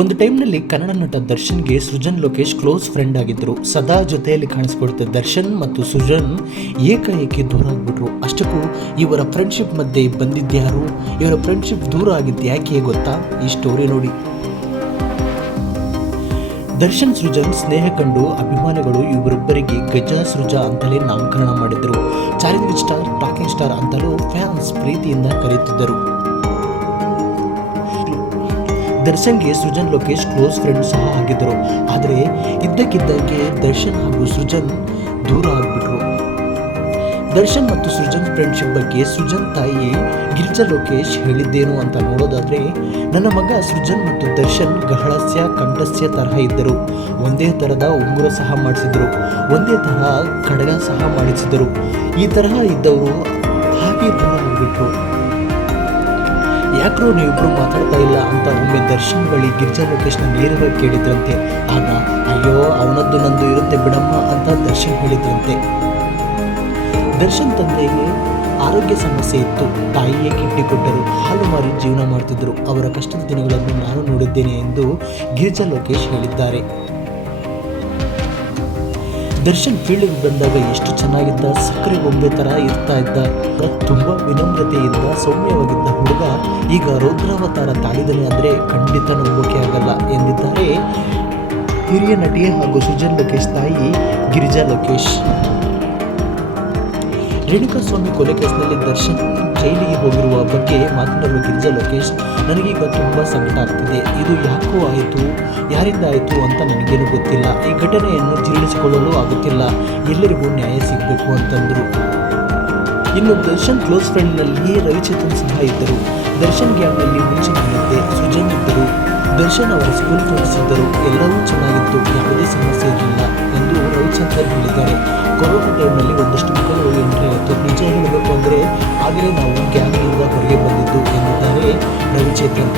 ಒಂದು ಟೈಮ್ನಲ್ಲಿ ಕನ್ನಡ ನಟ ದರ್ಶನ್ಗೆ ಸೃಜನ್ ಲೋಕೇಶ್ ಕ್ಲೋಸ್ ಫ್ರೆಂಡ್ ಆಗಿದ್ದರು ಸದಾ ಜೊತೆಯಲ್ಲಿ ಕಾಣಿಸ್ಕೊಳ್ತಿದ್ದ ದರ್ಶನ್ ಮತ್ತು ಸೃಜನ್. ಏಕಾಏಕಿ ದೂರ ಆಗಿಬಿಟ್ರು. ಅಷ್ಟಕ್ಕೂ ಇವರ ಫ್ರೆಂಡ್ಶಿಪ್ ಮಧ್ಯೆ ಬಂದಿದ್ದ್ಯಾರು ಇವರ ಫ್ರೆಂಡ್ಶಿಪ್ ದೂರ ಆಗಿದ್ದು ಯಾಕೆ ಗೊತ್ತಾ? ಈ ಸ್ಟೋರಿ ನೋಡಿ. ದರ್ಶನ್, ಸೃಜನ್ ಸ್ನೇಹ ಕಂಡು ಅಭಿಮಾನಿಗಳು ಇವರಿಬ್ಬರಿಗೆ ಗಜ ಸೃಜ ಅಂತಲೇ ನಾಮಕರಣ ಮಾಡಿದ್ರು. ಚಾಲೆಂಜಿಂಗ್ ಸ್ಟಾರ್, ಟಾಕಿಂಗ್ ಸ್ಟಾರ್ ಅಂತಲೂ ಫ್ಯಾನ್ಸ್ ಪ್ರೀತಿಯಿಂದ ಕರೆಯುತ್ತಿದ್ದರು. ದರ್ಶನ್ಗೆ ಸೃಜನ್ ಲೋಕೇಶ್ ಕ್ಲೋಸ್ ಫ್ರೆಂಡ್ ಸಹ ಆಗಿದ್ದರು. ಆದರೆ ಇದ್ದಕ್ಕಿದ್ದಂಗೆ ದರ್ಶನ್ ಹಾಗೂ ಸೃಜನ್ ದೂರ ಆಗಿಬಿಟ್ರು. ದರ್ಶನ್ ಮತ್ತು ಸೃಜನ್ ಫ್ರೆಂಡ್ಶಿಪ್ ಬಗ್ಗೆ ಸೃಜನ್ ತಾಯಿ ಗಿರಿಜಾ ಲೋಕೇಶ್ ಹೇಳಿದ್ದೇನು ಅಂತ ನೋಡೋದಾದ್ರೆ, ನನ್ನ ಮಗ ಸೃಜನ್ ಮತ್ತು ದರ್ಶನ್ ಗಹಳಸ್ಯ, ಕಂಠಸ್ಯ ತರಹ ಇದ್ದರು. ಒಂದೇ ಥರದ ಉಂಗುರ ಸಹ ಮಾಡಿಸಿದ್ರು. ಒಂದೇ ತರಹ ಕಡಗ ಸಹ ಮಾಡಿಸಿದರು. ಈ ತರಹ ಇದ್ದವರು ಹಾಗೆ ದೂರ ಯಾಕ್ರೋ ನೀವಿಬ್ರು ಮಾತಾಡ್ತಾ ಇಲ್ಲ ಅಂತ ಒಮ್ಮೆ ದರ್ಶನ್ ಬಳಿ ಗಿರಿಜಾ ಲೋಕೇಶ್ನ ನೇರವಾಗಿ ಕೇಳಿದ್ರಂತೆ. ಆಗ, ಅಯ್ಯೋ, ಅವನದ್ದು ನಂದು ಇರುತ್ತೆ ಬಿಡಮ್ಮ ಅಂತ ದರ್ಶನ್ ಹೇಳಿದ್ರಂತೆ. ದರ್ಶನ್ ತಂದೆಗೆ ಆರೋಗ್ಯ ಸಮಸ್ಯೆ ಇತ್ತು. ತಾಯಿಯೇ ಕಿಡ್ನಿ ಕೊಟ್ಟರು? ಹಾಲು ಮಾರಿ ಜೀವನ ಮಾಡ್ತಿದ್ರು. ಅವರ ಕಷ್ಟದ ದಿನಗಳನ್ನು ನಾನು ನೋಡಿದ್ದೇನೆ ಎಂದು ಗಿರಿಜಾ ಲೋಕೇಶ್ ಹೇಳಿದ್ದಾರೆ. ದರ್ಶನ್ ಫೀಲ್ಡಿಗೆ ಬಂದಾಗ ಎಷ್ಟು ಚೆನ್ನಾಗಿದ್ದ ಸಕ್ಕರೆ ಗೊಂಬೆ ಥರ ಇರ್ತಾ ಇದ್ದ. ತುಂಬ ವಿನಮ್ರತೆಯಿಂದ ಸೌಮ್ಯವಾಗಿದ್ದ ಹುಡುಗ ಈಗ ರೌದ್ರಾವತಾರ ತಾಳಿದನೆ ಅಂದರೆ ಖಂಡಿತ ನಂಬೋಕೆ ಆಗಲ್ಲ ಎಂದಿದ್ದಾರೆ ಹಿರಿಯ ನಟಿ ಹಾಗೂ ಸುಜನ್ ಲೋಕೇಶ್ ತಾಯಿ ಗಿರಿಜಾ ಲೋಕೇಶ್. ರೇಣುಕಾಸ್ವಾಮಿ ಕೊಲೆ ಕೇಸ್ನಲ್ಲಿ ದರ್ಶನ್ ಜೈಲಿಗೆ ಹೋಗಿರುವ ಬಗ್ಗೆ ಮಾತನಾಡುವ ಗಿರಿಜಾ ಲೋಕೇಶ್, ನನಗೀಗ ತುಂಬ ಸಂಕಟ ಆಗ್ತಿದೆ. ಇದು ಯಾಕೋ ಆಯಿತು? ಯಾರಿಂದ ಆಯಿತು ಅಂತ ನನಗೇನು ಗೊತ್ತಿಲ್ಲ. ಈ ಘಟನೆಯನ್ನು ಜೀರ್ಣಿಸಿಕೊಳ್ಳಲು ಆಗುತ್ತಿಲ್ಲ. ಎಲ್ಲರಿಗೂ ನ್ಯಾಯ ಸಿಗಬೇಕು ಅಂತಂದರು. ಇನ್ನು ದರ್ಶನ್ ಕ್ಲೋಸ್ ಫ್ರೆಂಡ್ನಲ್ಲಿ ರವಿಚಂದ್ರನ್ ಸಹ ಇದ್ದರು. ದರ್ಶನ್ ಗ್ಯಾಂಗ್ನಲ್ಲಿ ಮುಂಚೆ ಮತ್ತೆ ಸುಜನ್ ಇದ್ದರು. ದರ್ಶನ್ ಅವರ ಸ್ಕೂಲ್ ಫ್ರೆಂಡ್ಸ್ ಇದ್ದರು. ಎಲ್ಲವೂ ಚೆನ್ನಾಗಿತ್ತು. ಯಾವುದೇ ಸಮಸ್ಯೆ ಇರಲಿಲ್ಲ ಎಂದು ರವಿಚಂದ್ರನ್ ಹೇಳಿದ್ದಾರೆ. ಕೊರೋನಾ ಟೈಮ್ನಲ್ಲಿ ಒಂದಷ್ಟು ಮಕ್ಕಳು ಎಂಟ್ರಿ ಆಯಿತು. ನಿಜ ಹೇಳಬೇಕು ಅಂದರೆ ಆಗಲೇ ನಾವು ಗ್ಯಾಂಗ್ನಿಂದ ಹೊರಗೆ ಬಂದಿದ್ದು ಎನ್ನುತ್ತಾರೆ ರವಿಚೇತನ್.